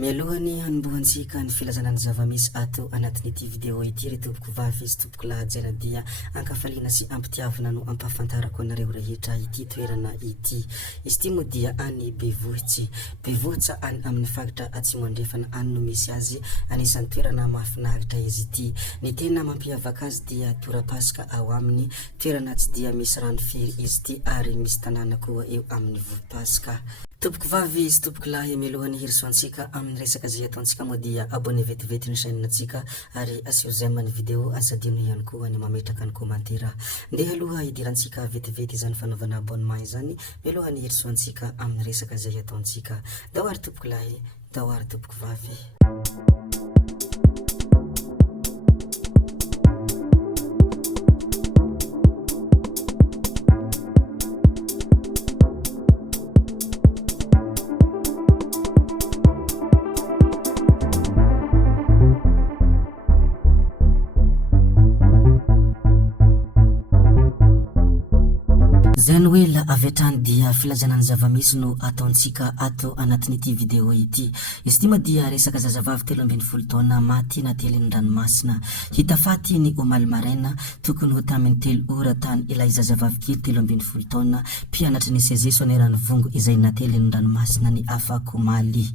Mialohany hanimbohantsika ny filazanana zavamisy ato anatin'ity vidéo ity ry tompoko vavy sy tompoko lahy jaina dia ankafaliana sy ampitiavana no ampahafantarako anareo rehetra ity toerana ity. Izy ity moa dia any Bevohitra any amin'ny faritra Atsimo andrefana any no misy azy, anisan'ny toerana mahafinaritra izy ity. Ny tena mampiavaka azy dia tora-pasika ao aminy, toerana tsy dia misy rano firy izy ity ary misy tanàna koa eo amin'ny vorom-pasika. Tompoko vavy sy tompoko lahy, mialohany hirisoantsika amin'ny resaka zay ataontsika moa dia abonné vetivety ny chaîne-ntsika ary asio j'aime ny vidéo, asadino ihany koa ny mametraka ny komantera. Ndeha aloha idirantsika vetivety izany fanaovana abonnement izany, mialohany hirisoantsika amin'ny resaka zay ataontsika. Dahoary tompoko lahy, dahoary tompoko vavy. Zany hoe la avy hatrany dia filazanana zavamisy no ataontsika ato anatin'ity vidéo ity. Izy ity moa dia resaka zazavavy 12 taona maty natelin'ny ranomasina. Hita faty ny omaly maraina tokony ho tamin'ny 3 ora tany ilay zazavavy kely 12 taona mpianatra ny CG sonerany vongo izay natelin'ny ranomasina ny afaka omaly.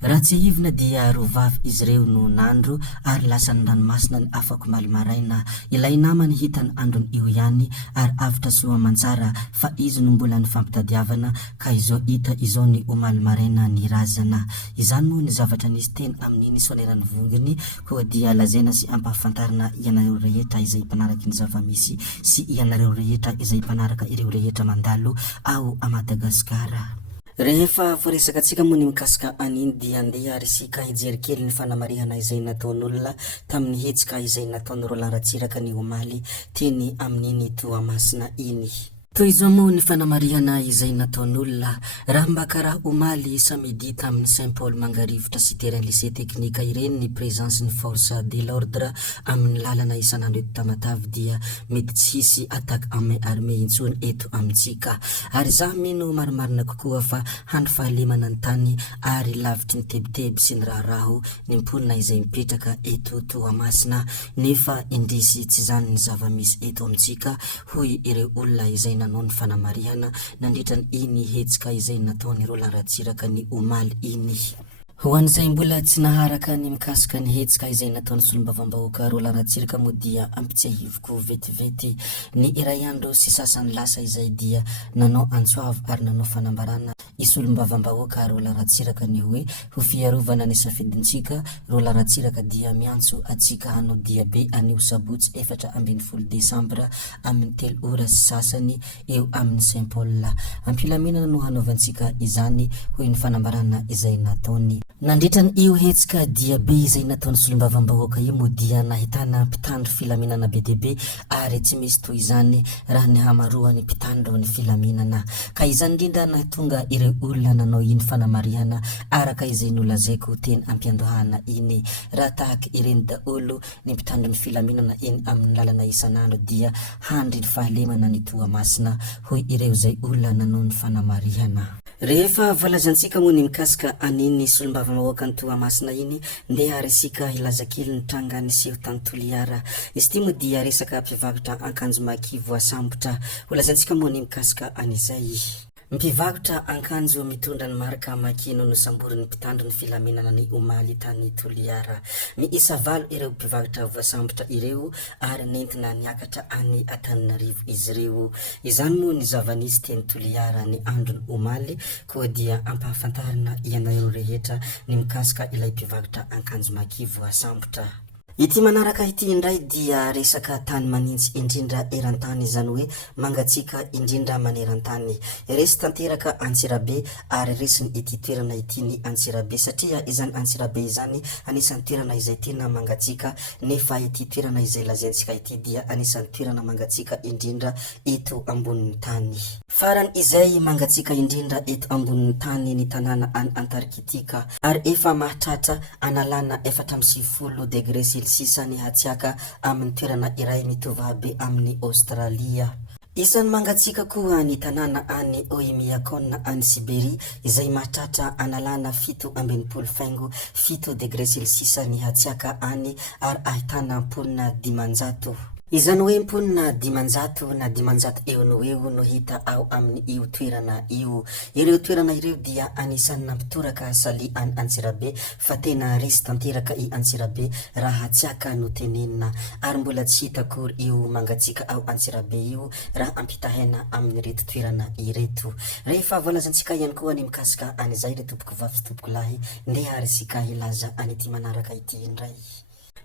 Raha tsy hivina dia rovavy izy ireo no nandro ary lasa ny ranomasina ny afaka omaly maraina. Ilay namany hitany androny io ihany ary avitra soa mantsara fa izy no mbola ny fampitadiavana ka izao hita izao ny omaly maraina ny razana. Izany moa ny zavatra nisy teny amin'iny sonerany vongony koa dia lazaina sy ampahafantarana ianareo rehetra izay mpanaraka ny zavamisy sy ianareo rehetra izay mpanaraka ireo rehetra mandalo ao a Madagasikara. Rehefa voaresaka antsika moa ny mikasika an'iny dia andeha risika hijery kely ny fanamarihana izay nataon'olona tamin'ny hetsika izay nataon'ny Roland Ratsiraka ny omaly teny amin'iny Toamasina iny. Toy izao moa ny fanamarihana izay nataon'olona raha mba karaha omaly samedi tamin'ny Saint Paul Mangarivotra sy terrain lycée teknika ireny ny présence ny force de l'ordre amin'ny lalana isanandro eto Tamatavy dia mety tsy hisy attaque en main armée intsony eto amintsika. Ary zaho mino marimarina kokoa fa hany fahalemana ny tany ary lavitry ny tebiteby sy ny raharaho ny mponina izay mipetraka eto Toamasina nefa indrisy tsy zany ny zavamisy eto amintsika hoy ireo olona izay nanao ny fanamarihana nandritra ny iny hetsika izay nataony Roland Ratsiraka ny omaly iny. Ho an'izay mbola tsy naharaka ny mikasika ny hetsika izay nataony solombavambahoaka Roland Ratsiraka moa dia ampitsahivoko vetivety ny iray andro sy sasany lasa izay dia nanao antsoavy ary nanao fanambarana isolombavambahoaka Roland Ratsiraka ny hoe ho fiarovana ny safidintsika Roland Ratsiraka dia miantso atsika hanao dia be anio sabotsy 14 Desambra amin'ny 3 ora sy sasany eo amin'ny Saint Paul. Ampilaminana no hanaovantsika izany hoy ny fanambarana izay nataony. Nandritra ny io hetsika dia be izay nataony solombavambahoaka io moa dia nahitana mpitandro filaminana be dia be ary tsy misy toy izany raha ny hamaroany mpitandro ny filaminana. Ka izany indrindra nahatonga ireo olona nanao iny fanamarihana araka izay nolazaiko teny ampiandohana iny. Raha tahaka ireny daholo ny mpitandro ny filaminana iny amin'ny lalana isanandro dia handry ny fahalemana ny Toamasina hoy ireo zay olona nanao ny fanamarihana. Rehefa voalazantsika moa ny mikasika an'iny solombavambahoaka ny Toamasina iny, ndeha resika ilaza kely ny tranga niseho tany Toliara. Izy ity moa dia resaka mpivarotra akanjo maki voasambotra. Voalazantsika moa ny mikasika an'izay. Mpivarotra akanjo mitondra ny marika makino no samborin'ny mpitandro ny filaminana ny omaly tany Toliara. Miisa 7 ireo mpivarotra voasambotra ireo ary nentina niakatra any Antananarivo izy ireo. Izany moa ny zavanisy teny Toliara ny andro ny omaly koa dia ampahafantarana ianareo rehetra ny mikasika ilay mpivarotra akanjo maki voasambotra. Ity manaraka ity indray dia resaka tany manintsy indrindra erantany, izany hoe mangatsika indrindra manerantany. Resy tanteraka Antsirabe ary resiny ity toerana ity ny Antsirabe satria izany Antsirabe izany anisan'ny toerana izay tena mangatsika nefa ity toerana izay lazaintsika ity dia anisan'ny toerana mangatsika indrindra eto ambonin'ny tany. Farany izay mangatsika indrindra eto ambonin'ny tany ny tanàna any Antarkitika ary efa mahatratra analana 450 degré Celsius ny hatsiaka amin'ny toerana iray mitovy be amin'ny Australia. Isan'ny mangatsika koa ny tanàna any Oymyakon any Siberia izay mahatratra analana 7.7 degré celsius ny hatsiaka any ary ahitana mponina 500. Izany hoe mponina 500 na 500 eo no eo no hita ao amin'ny io toerana io. Ireo toerana ireo dia anisan'ny nampitoraka Saly any Antsirabe fa tena resy tanteraka i Antsirabe raha hatsiaka no tenenina ary mbola tsy hita akory io mangatsika ao Antsirabe io raha ampitahena amin'ny reto toerana ireto. Rehefa voalazantsika ihany koa ny mikasika an'izay re tompoko vavy sy tompoko lahy ndeha ary sika hilaza an'ity manaraka ity indray.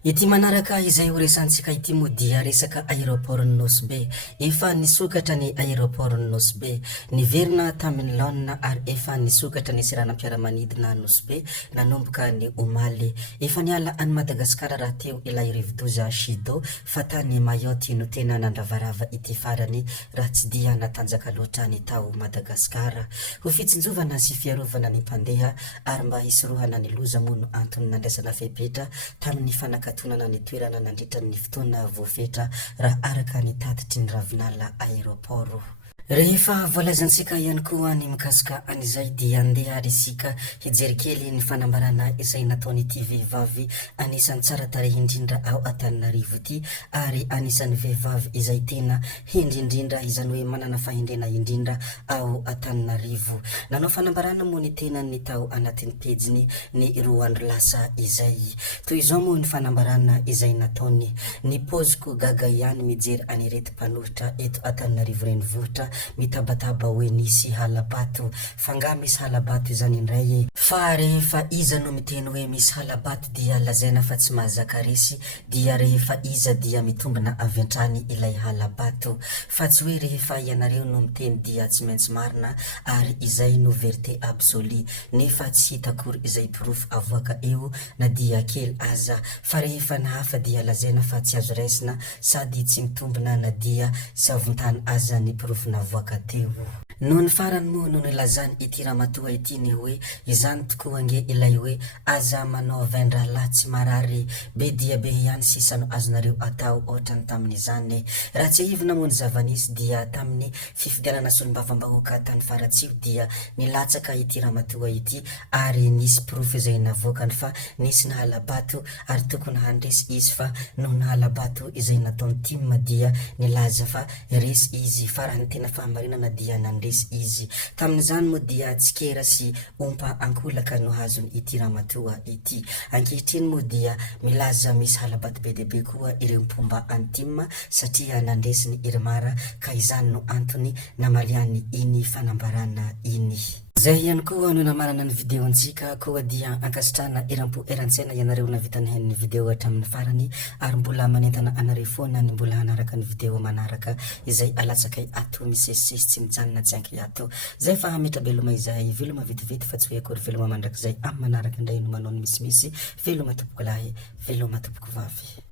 Ity manaraka izay ho resantsika ity moa dia resaka aéroport Nosy Be. Efa nisokatra ny aéroport Nosy Be, niverina tamin'ny laona ary efa nisokatra ny siranam-piaramanidina Nosy Be nanomboka ny omaly. Efa niala any Madagasikara raha teo ilay rivodoza Shido fa tany Mayotte no tena nandravarava ity farany raha tsy dia natanjaka loatra ny tao Madagasikara. Ho fitsinjovana sy fiarovana ny mpandeha ary mba hisorohana ny loza moa no antony nandraisana fepetra tamin'ny fanakatonana ny toerana nandritra ny fotoana voafetra raha araka ny tatitry ny ravinala aéroport. Rehefa voalazantsika ihany koa ny mikasika an'izay dia andeha ary isika hijery kely ny fanambarana izay nataon'ity vehivavy anisan'ny tsara tarehy indrindra ao Antananarivo ity ary anisan'ny vehivavy izay tena indrindrindra izany hoe manana fahendrena indrindra ao Antananarivo. Nanao fanambarana moa ny tena ny tao anatin'ny pejiny ny 2 andro lasa izay. Toy izao moa ny fanambarana izay nataony: ny poziko gaga ihany mijery anirety mpanohitra eto Antananarivo renivohitra mitabataba hoe nisy halabato. Fanga misy halabato izany indray fa rehefa iza no miteny hoe misy halabato dia lazaina fa tsy mahazaka resy dia rehefa iza dia mitombina avy antrany ilay halabato fa tsy hoe rehefa ianareo no miteny dia tsy maintsy marina ary izay no vérité absolue nefa tsy hita akory izay proof avoaka eo na dia kely aza fa rehefa nahafa dia lazaina fa tsy azo raisina sady tsy mitombina na dia sy avontany aza ny proof navoaka teo. Noho ny farany moa no nilazany ity ramatoa ity ny hoe izany tokoa ange ilay hoe aza manao vaindralahy tsy marary be dia be ihany sisano azonareo atao ohatrany tamin'izany. Raha tsy ahivina moa ny zavanisy dia tamin'ny fifidianana solombavambahoaka tany faratsio dia nilatsaka ity ramatoa ity ary nisy proof izay navoakany fa nisy nahalabato ary tokony handresy izy fa noho nahalabato izay nataony tim dia nilaza fa resy izy fa raha ny tena fahamarinana dia nandresy izy. Tamin'izany moa dia tsikera sy ompa ankolaka no hazony ity ramatoa ity. Ankehitriny moa dia milaza misy halabato be dia be koa ireo mpomba antima satria nandresiny Irmara ka izany no antony namaliany iny fanambarana iny. Zay ihany koa no namarana ny video antsika koa dia ankasitrana erampo erantsena ianareo navitany ny video hatramin'ny farany ary mbola manentana anareo foana ny mbola hanaraka ny video manaraka izay alatsakay ato misesisesy tsy mijanona tsy anky ato. Zay fa metrabeloma izay veloma vitivity fa tsy hoe akory veloma mandrakizay amin'ny manaraka indray no manao ny misimisy veloma tompoko lahy veloma tompoko vavy.